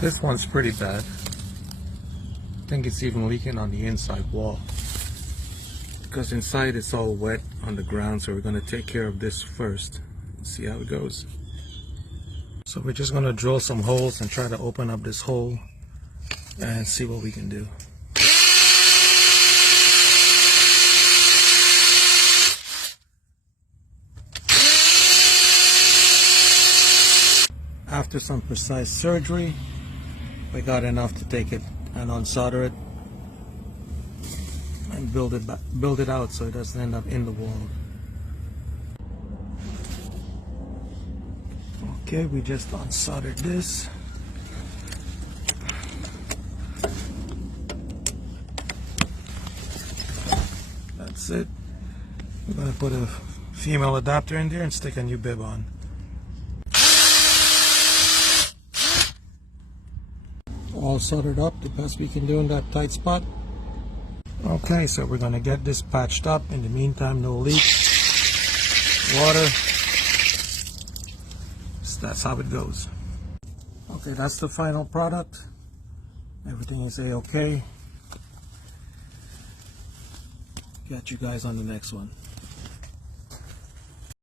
This one's pretty bad. I think it's even leaking on the inside wall. Because inside it's all wet on the ground, so we're going to take care of this first. See how it goes. So we're just going to drill some holes and try to open up this hole and see what we can do. After some precise surgery, we got enough to take it and unsolder it and build it out so it doesn't end up in the wall. Okay, we just unsoldered this. That's it. We're going to put a female adapter in there and stick a new bib on. All soldered up the best we can do in that tight spot. Okay, so we're going to get this patched up. In the meantime, no leak, water. So that's how it goes. Okay, that's the final product. Everything is A-okay. Catch you guys on the next one.